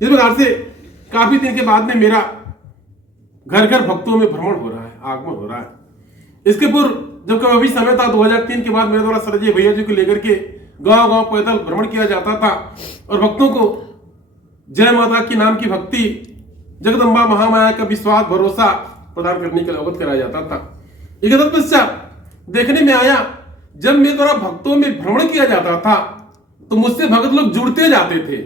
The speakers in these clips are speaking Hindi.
इस प्रकार से काफी दिन के बाद में मेरा घर घर भक्तों में भ्रमण हो रहा है, आगमन हो रहा है। इसके पूर्व जब कभी समय था 2003 के बाद मेरे द्वारा सरजी भैया जी को लेकर के गांव गांव पैदल भ्रमण किया जाता था और भक्तों को जय माता की नाम की भक्ति, जगदम्बा महामाया का विश्वास भरोसा प्रदान करने के लिए अवगत कराया जाता था। एक तत्पश्चात देखने में आया जब मेरे द्वारा भक्तों में भ्रमण किया जाता था तो मुझसे भक्त लोग जुड़ते जाते थे।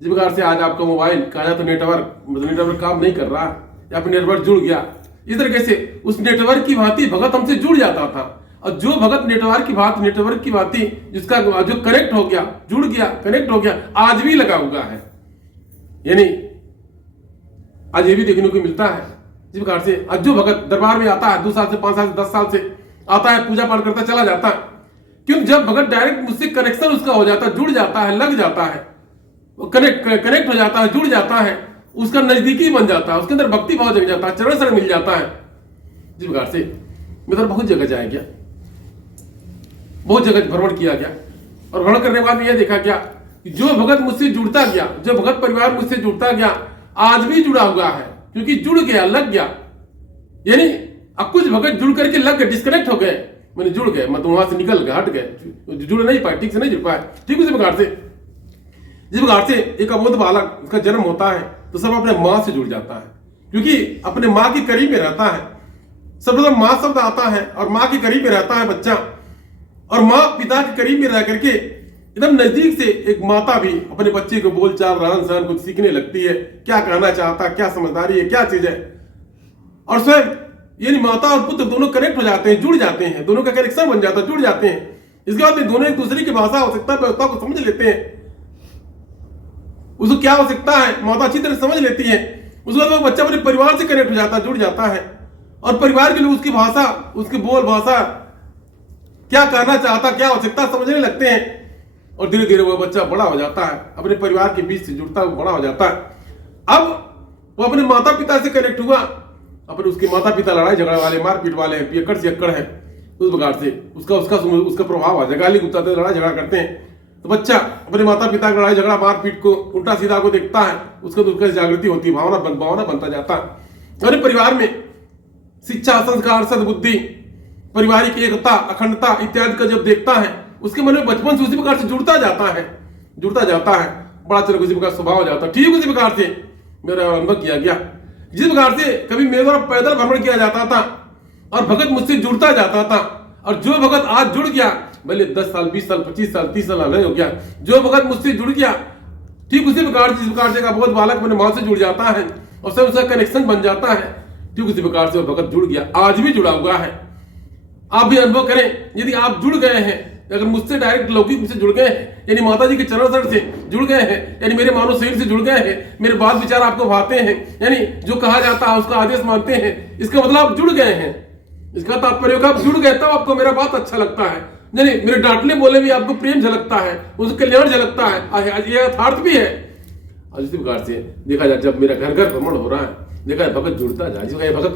जिस प्रकार से आज आपका मोबाइल कहा तो नेटवर्क काम नहीं कर रहा या फिर नेटवर्क जुड़ गया, इस तरीके से उस नेटवर्क की भांति भगत हमसे जुड़ जाता था। और जो भगत नेटवर्क की भांति जिसका जो कनेक्ट हो गया, जुड़ गया, कनेक्ट हो गया, आज भी लगा हुआ है। यानी आज ये भी देखने को मिलता है जिस प्रकार से आज जो भगत दरबार में आता है 2 साल से 5 साल से 10 साल से आता है, पूजा पाठ करता चला जाता है, क्योंकि जब भगत डायरेक्ट मुझसे कनेक्शन उसका हो जाता है, जुड़ जाता है, लग जाता है, कनेक्ट हो जाता है, जुड़ जाता है, उसका नजदीकी बन जाता है, उसके अंदर भक्ति भाव जग जाता है, चरण शरण मिल जाता है। जिस प्रकार से मैं बहुत जगह जाया गया, बहुत जगह भ्रमण किया गया और भ्रमण करने के बाद यह देखा गया कि जो भगत मुझसे जुड़ता गया, जो भगत परिवार मुझसे जुड़ता गया, आज भी जुड़ा हुआ है, क्योंकि जुड़ गया, लग गया। यानी अब कुछ भगत जुड़ करके लग गए, डिस्कनेक्ट हो गए, मैंने जुड़ गए, मतलब वहां से निकल गए, हट गए, जुड़ नहीं पाए, ठीक से नहीं जुड़ पाए। ठीक उसी प्रकार से जिस प्रकार से एक अबोध बालक उसका जन्म होता है तो सब अपने माँ से जुड़ जाता है, क्योंकि अपने माँ के करीब में रहता है। सर्वप्रथम माँ शब्द आता है और माँ के करीब में रहता है बच्चा, और माँ पिता के करीब में रह करके एकदम नजदीक से एक माता भी अपने बच्चे को बोलचाल, रहन सहन कुछ सीखने लगती है, क्या कहना चाहता है, क्या समझदारी है, क्या चीज है। और स्वयं यानी माता और पुत्र दोनों कनेक्ट हो जाते हैं, जुड़ जाते हैं, दोनों का कनेक्शन बन जाता है, जुड़ जाते हैं। इसके बाद में दोनों एक दूसरे की भाषा, आवश्यकता, व्यवस्था को समझ लेते हैं, उसको क्या आवश्यकता है माता अच्छी तरह समझ लेती है। उसके बाद बच्चा अपने परिवार से कनेक्ट हो जाता है, जुड़ जाता है, और परिवार के लोग उसकी भाषा, उसकी बोल भाषा, क्या कहना चाहता, क्या आवश्यकता समझने लगते हैं। और धीरे धीरे वह बच्चा बड़ा हो जाता है, अपने परिवार के बीच से जुड़ता हुआ बड़ा हो जाता है। अब वो अपने माता पिता से कनेक्ट हुआ, अपने उसके माता पिता लड़ाई झगड़ा वाले, मारपीट वाले हैं, पियक्कड़ से अक्कड़ है, उस प्रकार से उसका प्रभाव है, गाली गुस्सा लड़ाई झगड़ा करते हैं। तो बच्चा अपने माता पिता का लड़ाई झगड़ा मारपीट को, उल्टा सीधा को देखता है, उसका तो उसका जागृति होती है, भावना बनता जाता है। और परिवार में शिक्षा, संस्कार, सद्बुद्धि, पारिवारिक एकता, अखंडता इत्यादि का जब देखता है, उसके मन में बचपन से उसी प्रकार से जुड़ता जाता है, बड़ा चलो उसी प्रकार स्वभाव हो जाता है। ठीक उसी प्रकार से मेरा अनुभव किया गया। जिस प्रकार से कभी मेरे द्वारा पैदल भ्रमण किया जाता था और भगत मुझसे जुड़ता जाता था, और जो भगत आज जुड़ गया, भले 10 साल, 20 साल, 25 साल, 30 साल नहीं हो गया, जो भगत मुझसे जुड़ गया, ठीक उसी प्रकार जिस प्रकार से बहुत बालक अपने माँ से जुड़ जाता है और सब उसका कनेक्शन बन जाता है, ठीक उसी प्रकार से वो भगत जुड़ गया, आज भी जुड़ा हुआ है। आप भी अनुभव करें, यदि आप जुड़ गए हैं, अगर मुझसे डायरेक्ट लौकिक मुझसे जुड़ गए हैं, यानी माता जी के चरण शरण से जुड़ गए हैं, यानी मेरे मानव शरीर से जुड़ गए हैं, मेरे बात विचार आपको भाते हैं, यानी जो कहा जाता है उसका आदेश मानते हैं, इसका मतलब आप जुड़ गए हैं। इसका तात्पर्य आप जुड़ गए तब आपको मेरा बात अच्छा लगता है, यानी मेरे डांटने बोले भी आपको प्रेम झलकता है, उसका कल्याण झलकता है, ये यथार्थ भी है। और इसी प्रकार से देखा जाए, जब मेरा घर घर भ्रमण हो रहा है, देखा है भगत जुड़ता जाए, भगत